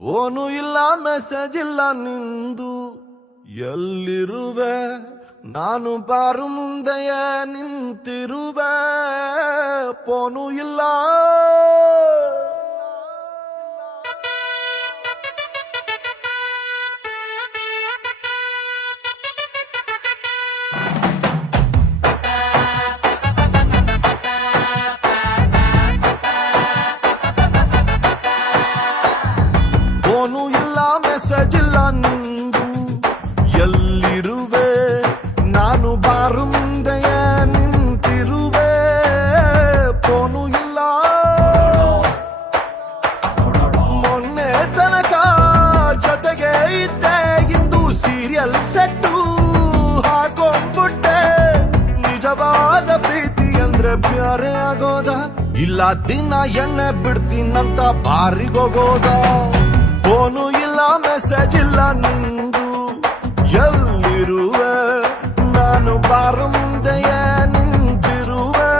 phone ಇಲ್ಲ message ಇಲ್ಲ ನಿಂದು ಎಲ್ಲಿರುವೆ ನಾನು ಬಾರು ಮುಂದೆಯ ನಿಂತಿರುವೆ ಫೋನು ಇಲ್ಲ ಫೋನು ಇಲ್ಲ ಮೆಸೇಜ್ ಇಲ್ಲ ನಿಂದು ಎಲ್ಲಿರುವೆ ನಾನು ಬಾರು ಮುಂದೆಯ ನಿಂತಿರುವೆ ಫೋನು ಇಲ್ಲ ಮೊನ್ನೆ ತನಕ ಜೊತೆಗೆ ಇದ್ದೆ ಇಂದು ಸೀರಿಯಲ್ ಸೆಟ್ಟು ಹಾಕೊಂಡ್ಬಿಟ್ಟೆ ನಿಜವಾದ ಪ್ರೀತಿ ಅಂದ್ರೆ ಪ್ಯಾರೆ ಆಗೋದ ಇಲ್ಲ ದಿನ ಎಣ್ಣೆ ಬಿಡ್ತೀನಂತ ಬಾರಿಗೋಗೋದ ಫೋನು ಇಲ್ಲ ಮೆಸೇಜ್ ಇಲ್ಲ ನಿಂದು ಎಲ್ಲಿರುವೆ ನಾನು ಬಾರು ಮುಂದೆಯ ನಿಂತಿರುವೆ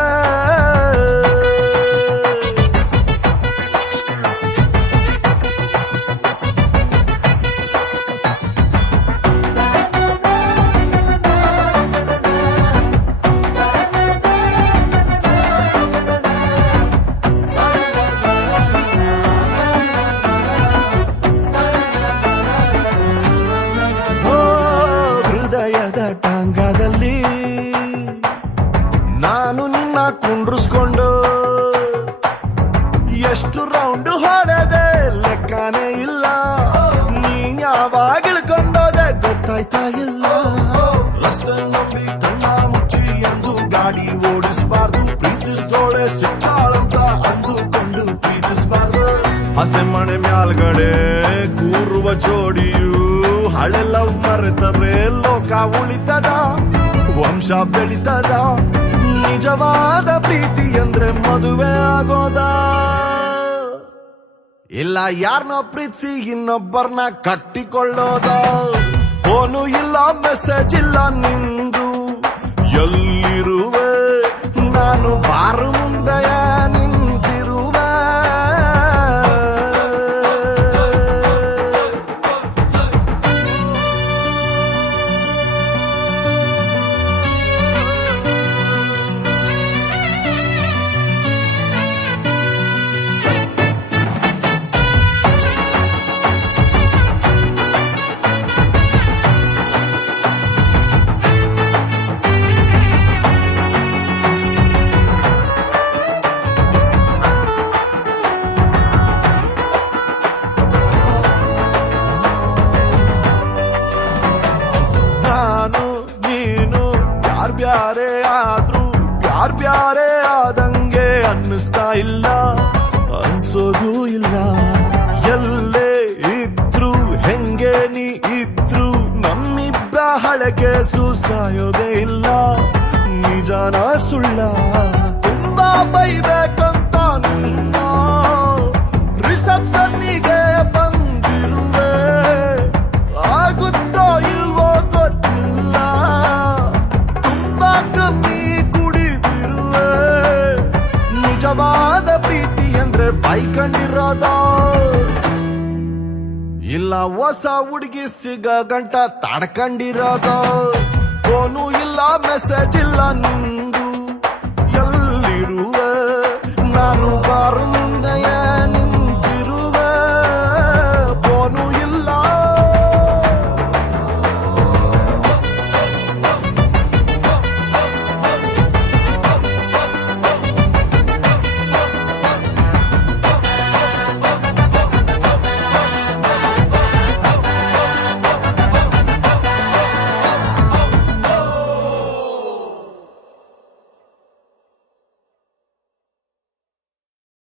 ಹೃದಯದ ಟಾಂಗದಲ್ಲಿ ನಾನು ನಿನ್ನ ಕುಂಡ್ರಿಸ್ಕೊಂಡು ಎಷ್ಟು ರೌಂಡ್ ಹೊಡೆದೆ ಲೆಕ್ಕನೇ ಇಲ್ಲ ನೀನ್ ಯಾವಾಗ ಇಳ್ಕೊಂಡೋದೆ ಗೊತ್ತಾಯ್ತಾ ಇಲ್ಲ ರಸ್ತೆ ನಂಬಿ ಕಣ್ಣ ಮುಚ್ಚಿ ಎಂದು ಗಾಡಿ ಓಡಿಸಬಾರ್ದು ಪ್ರೀತಿಸ್ದೋಳೆ ಸಿಕ್ಕಾಳಂತ ಅಂದುಕೊಂಡು ಪ್ರೀತಿಸಬಾರ್ದು ಹಸೆ ಮಣೆ ಮ್ಯಾಲ್ಗಡೆ ಕೂರುವ ಜೋಡಿಯು ಹಳೆ ಲವ್ ಮರೆತರೆ ಲೋಕ ಉಳಿತದ ವಂಶ ಬೆಳಿತದ ನಿಜವಾದ ಪ್ರೀತಿ ಅಂದ್ರೆ ಮದುವೆ ಆಗೋದ ಇಲ್ಲ ಯಾರನ್ನೋ ಪ್ರೀತಿಸಿ ಇನ್ನೊಬ್ಬರನ್ನ ಕಟ್ಟಿಕೊಳ್ಳೋದ ಫೋನು ಇಲ್ಲ ಮೆಸೇಜ್ ಇಲ್ಲ ನಿಂದು ಎಲ್ಲಿರುವೆ ನಾನು ಬಾರು ಮುಂದೆಯ ನಿಂತಿರುವೆ ನಾನು ನೀನು ಬ್ಯಾರೆ ಆದ್ರೂ ಬ್ಯಾರೆ ಆದಂಗೆ ಅನ್ನಿಸ್ತಾ ಇಲ್ಲ ಅನ್ಸೋದು ಇಲ್ಲ ಎಲ್ಲೇ ಇದ್ರು ಹೆಂಗೆ ನೀ ಇದ್ರು ನಮ್ಮಿಬ್ಬರ ಹಳಗೆ ಸಾಯೋದೇ ಇಲ್ಲ ನಿಜಾನ ಸುಳ್ಳ ತುಂಬಾ ಬೈಬೇಕಂತ ನಿನ್ನ ರಿಸೆಪ್ಷನ್ನಿಗೆ ಬಂದಿರುವೆ ಆಗುತ್ತೋ ಇಲ್ವೋ ಗೊತ್ತಿಲ್ಲ ತುಂಬಾ ಕಮ್ಮಿ ಕುಡಿದಿರುವೆ ನಿಜವಾದ ಪ್ರೀತಿ ಅಂದ್ರೆ ಬೈಕಂಡಿರೋದ ಇಲ್ಲ ಹೊಸ ಹುಡುಗಿ ಸಿಗ ಗಂಟ ತಡ್ಕೊಂಡಿರೋದ ಫೋನು ಇಲ್ಲ ಮೆಸೇಜ್ ಇಲ್ಲ ನಿಂದು ಎಲ್ಲಿರುವೆ ನಾನು ಬಾರು